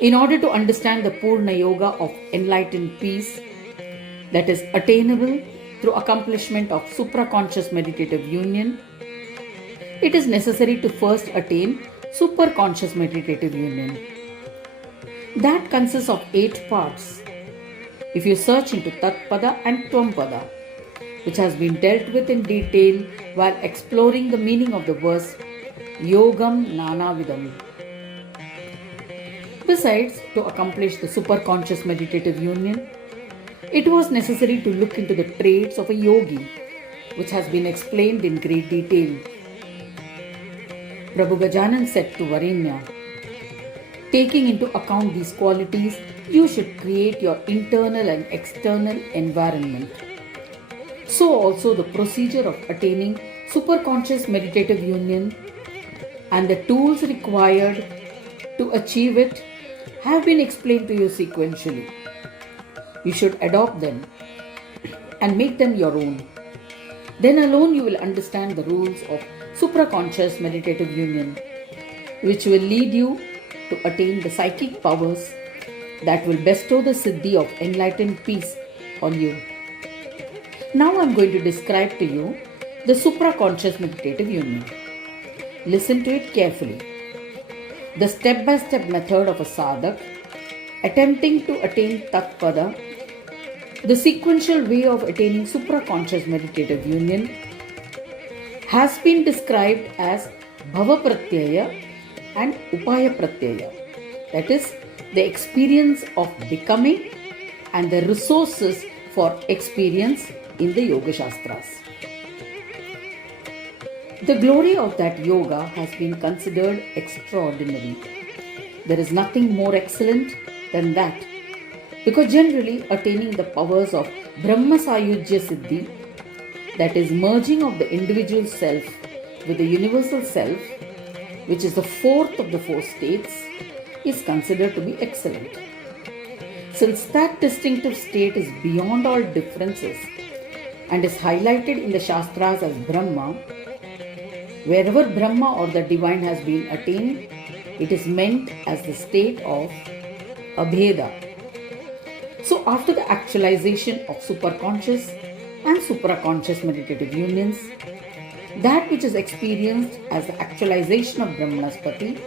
In order to understand the Purna Yoga of enlightened peace that is attainable through accomplishment of supraconscious meditative union, it is necessary to first attain superconscious meditative union. That consists of 8 parts. If you search into Tatpada and Tvampada, which has been dealt with in detail while exploring the meaning of the verse Yogam Nanavidam. Besides, to accomplish the superconscious meditative union, it was necessary to look into the traits of a yogi, which has been explained in great detail. Prabhu Gajanan said to Varenya, taking into account these qualities, you should create your internal and external environment. So also the procedure of attaining superconscious meditative union and the tools required to achieve it have been explained to you sequentially. You should adopt them and make them your own. Then alone you will understand the rules of supraconscious meditative union, which will lead you to attain the psychic powers that will bestow the siddhi of enlightened peace on you. Now I am going to describe to you the supraconscious meditative union. Listen to it carefully. The step-by-step method of a sadhak attempting to attain tatpada, the sequential way of attaining supraconscious meditative union, has been described as bhava pratyaya and upaya pratyaya, that is, the experience of becoming and the resources for experience in the Yoga Shastras. The glory of that yoga has been considered extraordinary. There is nothing more excellent than that, because generally attaining the powers of Brahma Sayujya Siddhi, that is merging of the individual self with the universal self, which is the fourth of the 4 states, is considered to be excellent. Since that distinctive state is beyond all differences and is highlighted in the Shastras as Brahma, wherever Brahma or the divine has been attained, it is meant as the state of Abheda. So after the actualization of superconscious and supraconscious meditative unions, that which is experienced as the actualization of Brahmanaspati,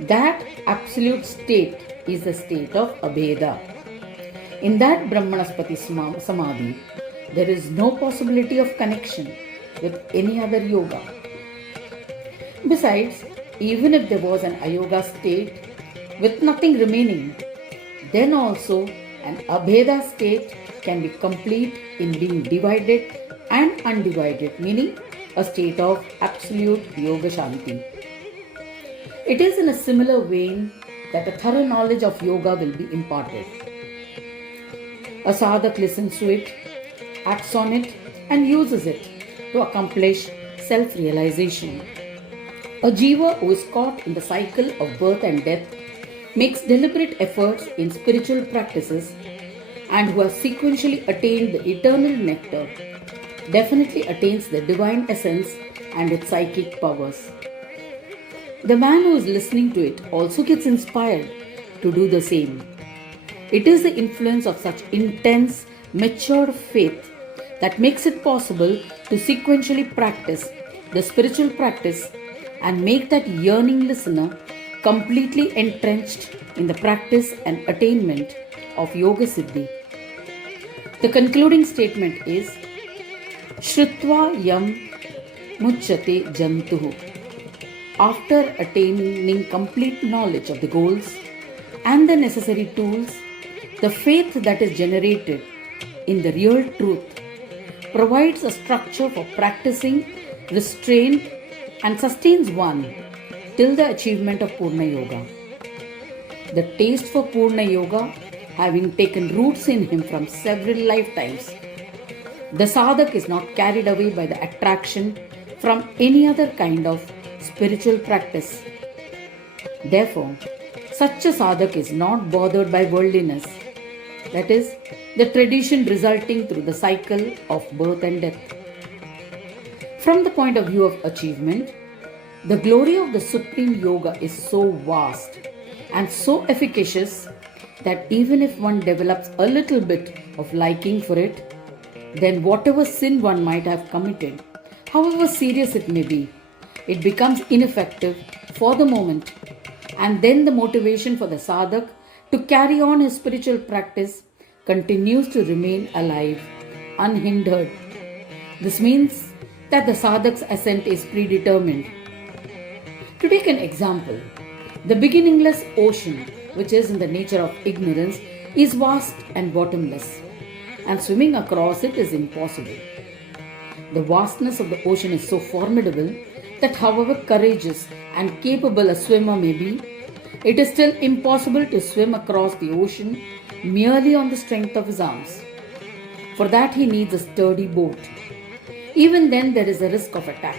that absolute state is the state of Abheda. In that Brahmanaspati Samadhi, there is no possibility of connection with any other yoga. Besides, even if there was an ayoga state with nothing remaining, then also an abheda state can be complete in being divided and undivided, meaning a state of absolute yoga shanti. It is in a similar vein that a thorough knowledge of yoga will be imparted. A sadhak listens to it, acts on it, and uses it to accomplish self-realization. A jiva who is caught in the cycle of birth and death makes deliberate efforts in spiritual practices and who has sequentially attained the eternal nectar definitely attains the divine essence and its psychic powers. The man who is listening to it also gets inspired to do the same. It is the influence of such intense, matured faith that makes it possible to sequentially practice the spiritual practice and make that yearning listener completely entrenched in the practice and attainment of Yoga Siddhi. The concluding statement is Shrutva yam muchyate jantuhu. After attaining complete knowledge of the goals and the necessary tools, the faith that is generated in the real truth provides a structure for practicing restraint and sustains one till the achievement of Purna Yoga. The taste for Purna Yoga having taken roots in him from several lifetimes, the sadhak is not carried away by the attraction from any other kind of spiritual practice. Therefore, such a sadhak is not bothered by worldliness, that is, the tradition resulting through the cycle of birth and death. From the point of view of achievement, the glory of the Supreme Yoga is so vast and so efficacious that even if one develops a little bit of liking for it, then whatever sin one might have committed, however serious it may be, it becomes ineffective for the moment, and then the motivation for the sadhak to carry on his spiritual practice continues to remain alive, unhindered. This means that the sadhak's ascent is predetermined. To take an example, the beginningless ocean, which is in the nature of ignorance, is vast and bottomless, and swimming across it is impossible. The vastness of the ocean is so formidable that however courageous and capable a swimmer may be, it is still impossible to swim across the ocean merely on the strength of his arms. For that he needs a sturdy boat. Even then there is a risk of attack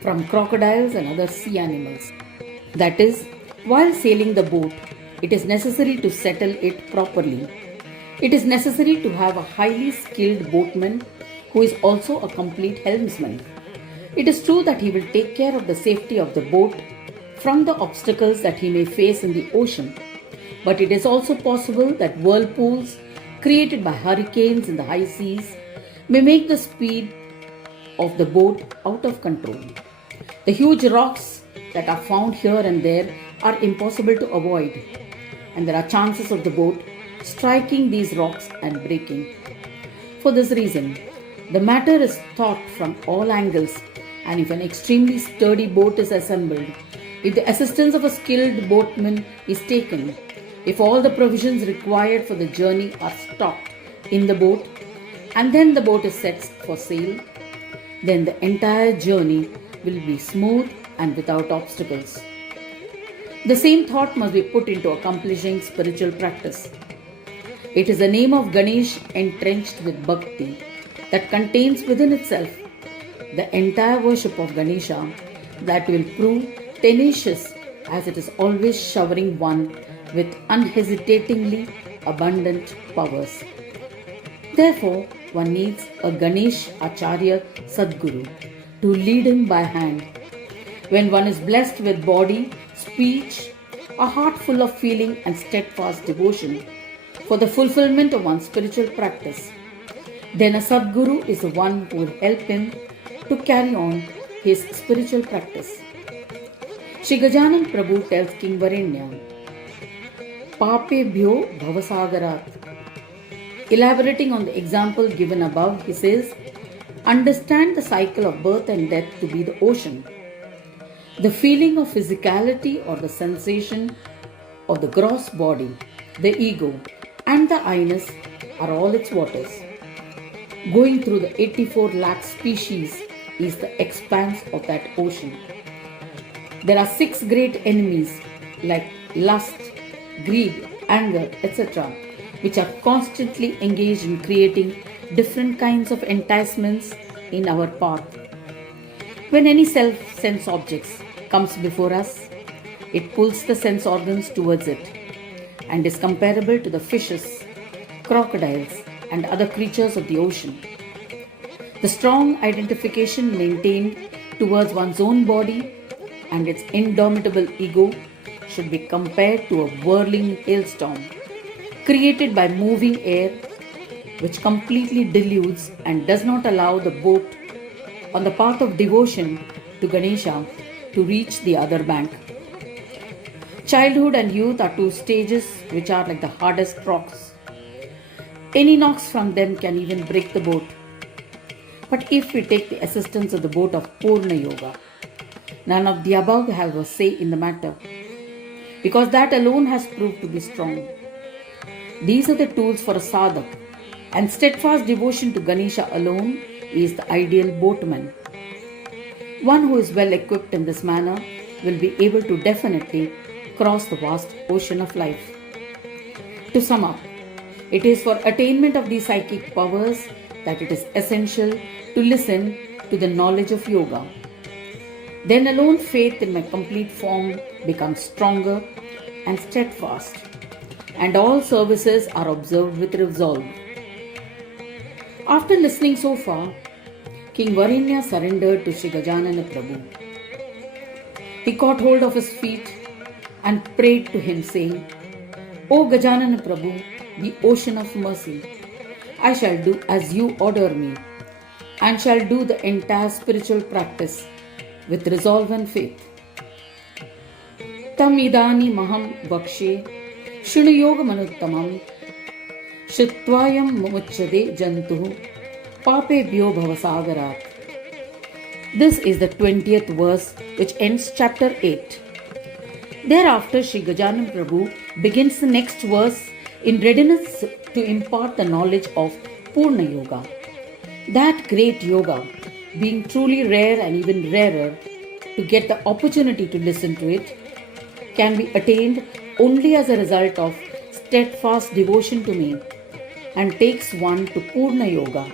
from crocodiles and other sea animals. That is, while sailing the boat, it is necessary to settle it properly. It is necessary to have a highly skilled boatman who is also a complete helmsman. It is true that he will take care of the safety of the boat from the obstacles that he may face in the ocean, but it is also possible that whirlpools created by hurricanes in the high seas may make the speed of the boat out of control. The huge rocks that are found here and there are impossible to avoid, and there are chances of the boat striking these rocks and breaking. For this reason, the matter is thought from all angles, and if an extremely sturdy boat is assembled, if the assistance of a skilled boatman is taken, if all the provisions required for the journey are stocked in the boat, and then the boat is set for sail, then the entire journey will be smooth and without obstacles. The same thought must be put into accomplishing spiritual practice. It is the name of Ganesh entrenched with bhakti that contains within itself the entire worship of Ganesha that will prove tenacious, as it is always showering one with unhesitatingly abundant powers. Therefore, one needs a Ganesh Acharya Sadguru to lead him by hand. When one is blessed with body, speech, a heart full of feeling and steadfast devotion for the fulfillment of one's spiritual practice, then a Sadguru is the one who will help him to carry on his spiritual practice. Shri Gajanan Prabhu tells King Varenya, Papebhyo Bhavasagarat. Elaborating on the example given above, he says, understand the cycle of birth and death to be the ocean. The feeling of physicality or the sensation of the gross body, the ego, and the I-ness are all its waters. Going through the 84 lakh species is the expanse of that ocean. There are 6 great enemies like lust, greed, anger, etc., which are constantly engaged in creating different kinds of enticements in our path. When any sense objects comes before us, it pulls the sense organs towards it and is comparable to the fishes, crocodiles, and other creatures of the ocean. The strong identification maintained towards one's own body and its indomitable ego should be compared to a whirling hailstorm created by moving air, which completely dilutes and does not allow the boat on the path of devotion to Ganesha to reach the other bank. Childhood and youth are 2 stages which are like the hardest rocks. Any knocks from them can even break the boat. But if we take the assistance of the boat of Purna Yoga, none of the above have a say in the matter, because that alone has proved to be strong. These are the tools for a sadhak, and steadfast devotion to Ganesha alone is the ideal boatman. One who is well equipped in this manner will be able to definitely cross the vast ocean of life. To sum up, it is for attainment of these psychic powers that it is essential to listen to the knowledge of yoga. Then alone faith in my complete form becomes stronger and steadfast, and all services are observed with resolve. After listening so far, King Varenya surrendered to Shri Gajanana Prabhu. He caught hold of his feet and prayed to him, saying, O Gajanana Prabhu, the ocean of mercy, I shall do as you order me, and shall do the entire spiritual practice with resolve and faith. Tam idani maham vakshe shunuyog manuttamam shutvayam muchade jantu papebhyo bhavasagarat. This is the 20th verse which ends chapter 8. Thereafter, Sri Gajanan Prabhu begins the next verse in readiness to impart the knowledge of Purna Yoga. That great yoga, being truly rare and even rarer to get the opportunity to listen to it, can be attained only as a result of steadfast devotion to me, and takes one to Purna Yoga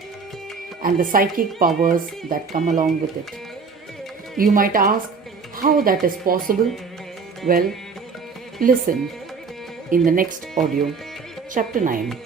and the psychic powers that come along with it. You might ask how that is possible. Well, listen in the next audio, chapter 9.